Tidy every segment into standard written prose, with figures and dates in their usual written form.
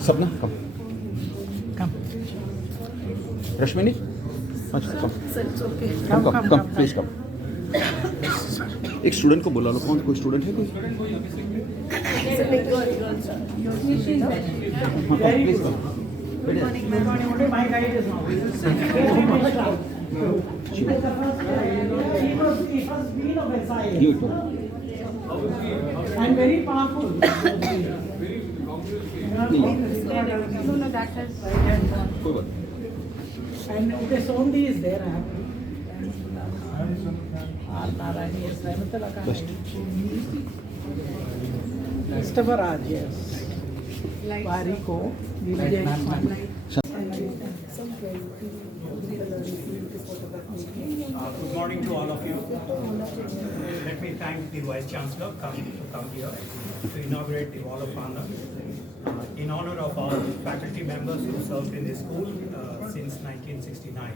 Sapna, come. Come. Rashmini? Come. Sir, it's okay. Come, please come. एक student को बुला लो, कौन कोई स्टूडेंट है कोई? हाँ, please come. My guide is now. He was dean of SIS. You too. And very powerful. कोई बात. And the Sondi is there. Best. Christopher Raj, yes. Variko, Good morning to all of you. Let me thank the Vice Chancellor to come here to inaugurate the Wall of Honor in honor of our faculty members who served in the school since 1969.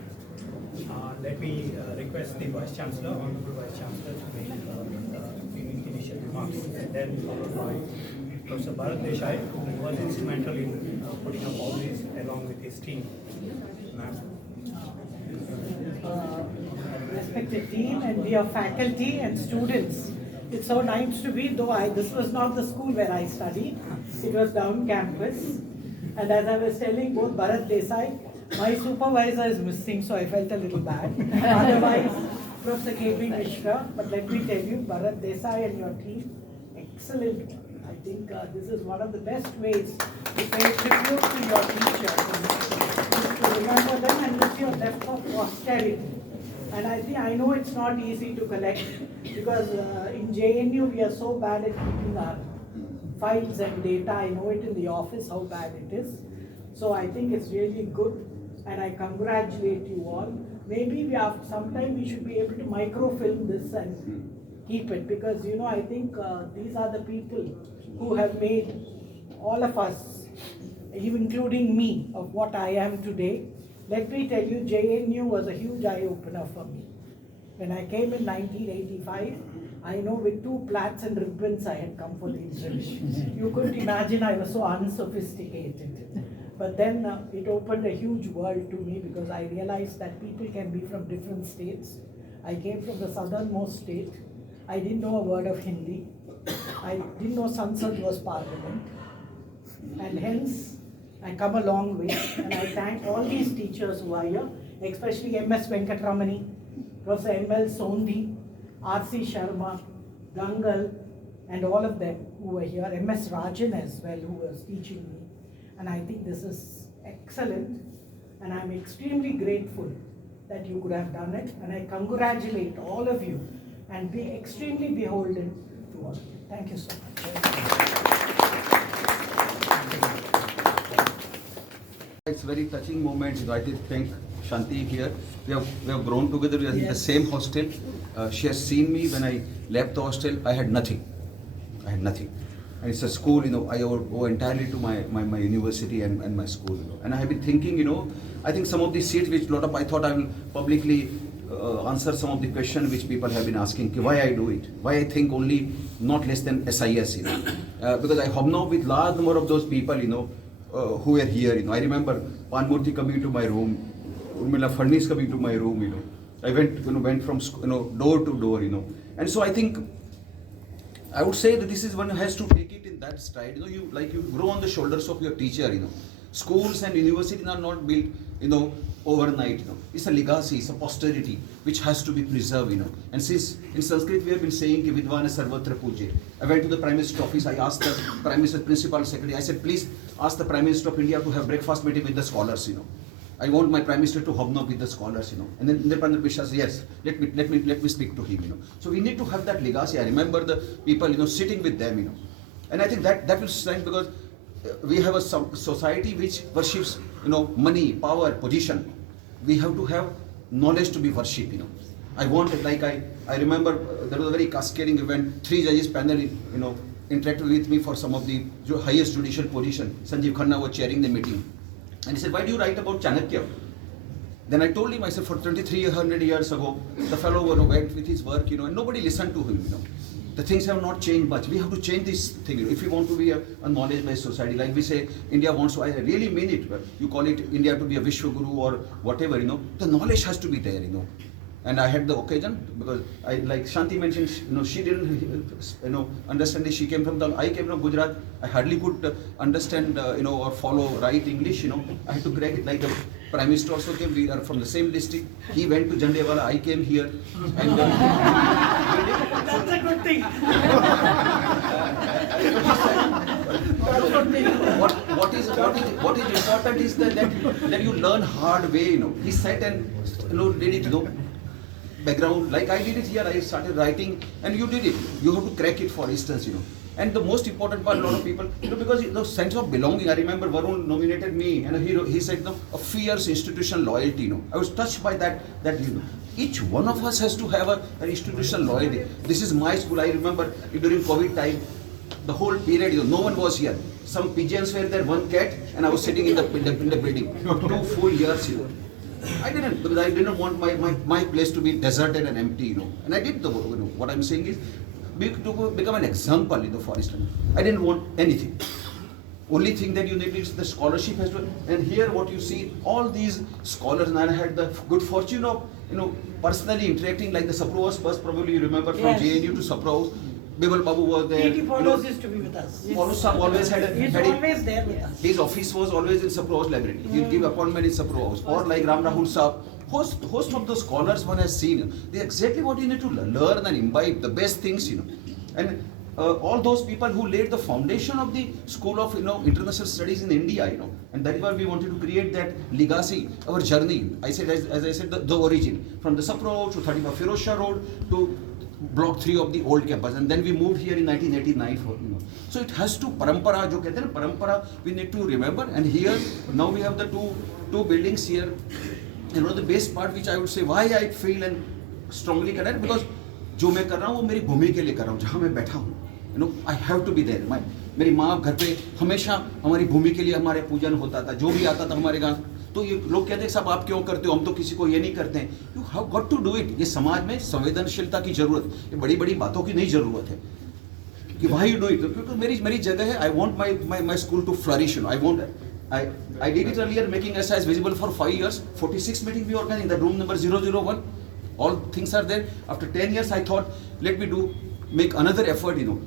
Let me request the Vice Chancellor, Honorable Vice Chancellor, to make initial remarks, and then followed by Professor Bharat Desai, who was instrumental in putting up all these along with his team. Ma'am. respected team, and we are faculty and students. It's so nice to be, though this was not the school where I studied, it was down campus. And as I was telling both Bharat Desai, my supervisor is missing, so I felt a little bad. Otherwise, Professor K.B. Mishra, but let me tell you, Bharat Desai and your team, excellent. I think this is one of the best ways to pay tribute to your teachers. To remember them and lift your left for posterity. And I know it's not easy to collect because in JNU we are so bad at keeping our files and data. I know it in the office how bad it is. So I think it's really good, and I congratulate you all. Maybe sometime we should be able to microfilm this and keep it, because I think these are the people who have made all of us, including me, of what I am today. Let me tell you, JNU was a huge eye-opener for me. When I came in 1985, I know with 2 plaits and ribbons I had come for the interview. You couldn't imagine, I was so unsophisticated. But then it opened a huge world to me, because I realized that people can be from different states. I came from the southernmost state. I didn't know a word of Hindi. I didn't know Sansad was parliament. And hence, I come a long way, and I thank all these teachers who are here, especially M.S. Venkatramani, Professor M.L. Sondi, R.C. Sharma, Gangal, and all of them who were here, M.S. Rajan as well, who was teaching me. And I think this is excellent, and I'm extremely grateful that you could have done it, and I congratulate all of you and be extremely beholden to all of you. Thank you so much. It's a very touching moment. I did thank Shanti here. We have grown together. We are in the same hostel. She has seen me when I left the hostel. I had nothing. And it's a school, I owe entirely to my university and my school. And I have been thinking, I think some of these seats which I thought I will publicly answer some of the questions which people have been asking, why I do it, why I think only not less than SIS, because I hobnob with large number of those people, who were here. I remember Panmurthy coming to my room, Urmila Fadnis coming to my room. I went from door to door. And so I think I would say that this is one has to take it in that stride. You grow on the shoulders of your teacher. Schools and universities are not built overnight. It's a legacy, it's a posterity which has to be preserved. And since in Sanskrit we have been saying ki Vidvana Sarvatra Pujye. I went to the Prime Minister's office. I asked the Prime Minister, Principal Secretary. I said, please ask the Prime Minister of India to have breakfast meeting with the scholars. I want my Prime Minister to hobnob with the scholars. And then the Prime Minister says, yes, let me speak to him. So we need to have that legacy. I remember the people sitting with them. And I think that will stand, because we have a society which worships money, power, position. We have to have knowledge to be worshipped. I want it, I remember there was a very cascading event. 3 judges panel interacted with me for some of the highest judicial position. Sanjeev Khanna was chairing the meeting. And he said, why do you write about Chanakya? Then I told him, I said, for 2300 years ago, the fellow went with his work, and nobody listened to him, The things have not changed much. We have to change this thing. If we want to be a knowledge-based society, like we say, India wants to, I really mean it. You call it India to be a Vishwaguru or whatever, the knowledge has to be there, And I had the occasion because I, like Shanti mentioned, she didn't, understand it. She came from I came from Gujarat. I hardly could understand, or follow right English, I had to crack it like the Prime Minister also came. We are from the same district. He went to Jandewala. I came here. And That's a good thing. what is important is that you learn hard way, He sat and, did it, background, like I did it here, I started writing, and you did it. You have to crack it, for instance, And the most important part, a lot of people, because the sense of belonging, I remember Varun nominated me, and he said, a fierce institutional loyalty, I was touched by that, Each one of us has to have an institutional loyalty. This is my school. I remember during COVID time, the whole period, no one was here. Some pigeons were there, one cat, and I was sitting in the building. 2 full years, I didn't, because I didn't want my place to be deserted and empty, And I did what I'm saying is, to become an example in the forest. I didn't want anything. Only thing that you need is the scholarship has to, and here what you see, all these scholars, and I had the good fortune of, personally interacting, like the Sapro was probably you remember from JNU to Sapro. Bibal Babu was there. T.T. Paulos used to be with us. Paulos Sahab always He's always there with us. His office was always in Sapro library. He'd give appointment in Sapro House. Or like Ram Rahul Sahab. Host of the scholars one has seen. They're exactly what you need to learn and imbibe, the best things, And all those people who laid the foundation of the School of International Studies in India, And that is why we wanted to create that legacy, our journey. I said, as I said, the origin. From the Sapro to 35 Firozshah Road to Block 3 of the old campus, and then we moved here in 1989. So it has to parampara, jo kehte hain parampara, we need to remember. And here now we have the two buildings here. And one of the best part, which I would say, why I feel and strongly connect, because जो मैं कर रहा हूँ वो मेरी भूमि के लिए कर रहा हूँ, जहाँ मैं बैठा हूँ, I have to be there. मेरी माँ घर पे हमेशा हमारी भूमि के लिए हमारे पूजन होता था, जो भी आता था हमारे गाँव, तो ये लोग कहते हैं साहब आप क्यों करते हो, हम तो किसी को ये नहीं करते हैं. You have got to do it. ये समाज में संवेदनशीलता की जरूरत, ये बड़ी बड़ी बातों की नहीं जरूरत है कि भाई यू डू इट, क्योंकि मेरी जगह है. I want my school to flourish. I want, I did it earlier, making SIS visible for 5 years. 46 meetings we organized in the room number 001. All things are there. After 10 years, I thought, let me make another effort, to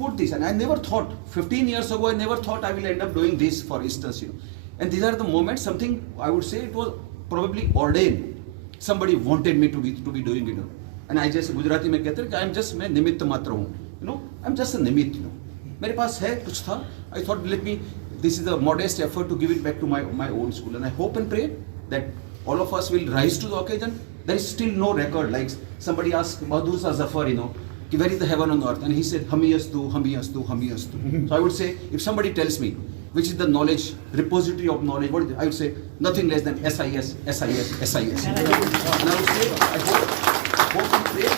put this. And I never thought, 15 years ago, I never thought I will end up doing this, for instance, And these are the moments, something I would say it was probably ordained. Somebody wanted me to be doing it. And I just, Gujarati में कहते हैं कि I'm just, मैं निमित्त मात्र हूँ. I'm just a निमित्त. मेरे पास है कुछ था. I thought, this is a modest effort to give it back to my own school. And I hope and pray that all of us will rise to the occasion. There is still no record. Like somebody asked Bahadur Shah Zafar, where is the heaven on earth? And he said, Hum hi astu, hum hi astu, hum hi astu. So I would say, if somebody tells me, which is the knowledge, repository of knowledge, what is it? I would say, nothing less than SIS, SIS, SIS. And I would say, I hope and pray,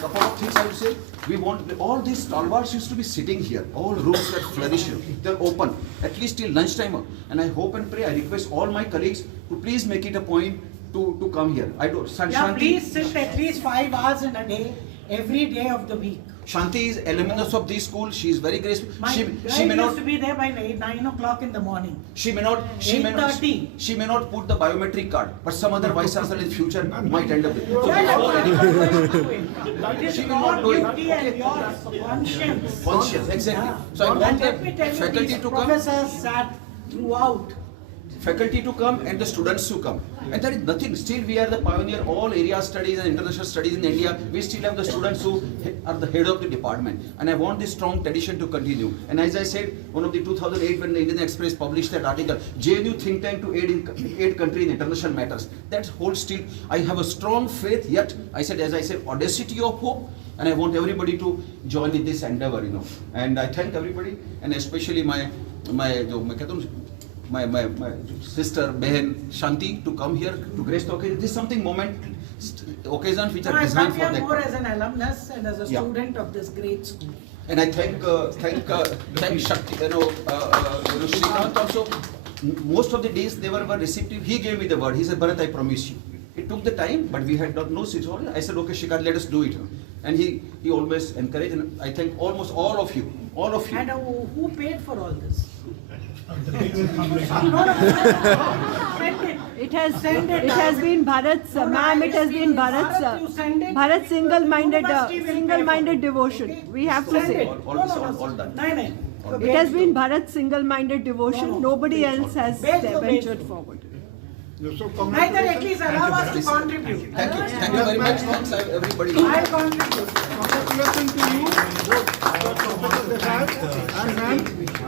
couple of things I would say, we want, all these stalwarts used to be sitting here, all rooms that flourish, they're open, at least till lunchtime. And I hope and pray, I request all my colleagues to please make it a point to come here. I don't, Shanti, please sit at least 5 hours in a day, every day of the week. Shanti is alumnus of this school. She is very graceful. She may not used to be there by 9 o'clock in the morning. She may not put the biometric card, but some other vice chancellor in future might end up with it. She will not do it. And yours, conscience. Conscience, exactly. Yeah. So I want let me the tell you, faculty these to come. Professors sat throughout. Faculty to come and the students to come. And there is nothing, still we are the pioneer, all area studies and international studies in India, we still have the students who are the head of the department. And I want this strong tradition to continue. And as I said, one of the 2008 when the Indian Express published that article, JNU think tank to aid country in international matters, that holds still. I have a strong faith, yet I said, as I said, audacity of hope. And I want everybody to join in this endeavor, And I thank everybody, and especially my sister, Behan, Shanti, to come here to grace the occasion. This is something moment. occasions which No, are I designed come for here that. more as an alumnus and as a Yeah. student of this great school. And I thank Shakti, Srikanth also. Most of the days they were receptive. He gave me the word. He said, Bharat, I promise you. It took the time, but we had no situation. I said, okay, Srikanth, let us do it. And he always encouraged, and I thank almost all of you. And who paid for all this? The bill will come later. No, send it. It has Send it. it has been Bharat's, No, no, ma'am. It has been Bharat, you send it. Bharat's single-minded University will pay for it. single-minded devotion. Okay? We have to Send say. it. All done. No. It has been Bharat's single-minded devotion. No. Nobody else has Beg to ventured beg. forward. Neither at least allow us to contribute. Thank you very much. Thanks everybody. I'll contribute. Congratulations to you, both Professor Desai and ma'am.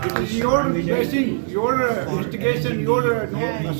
It is your blessing, your instigation, your support.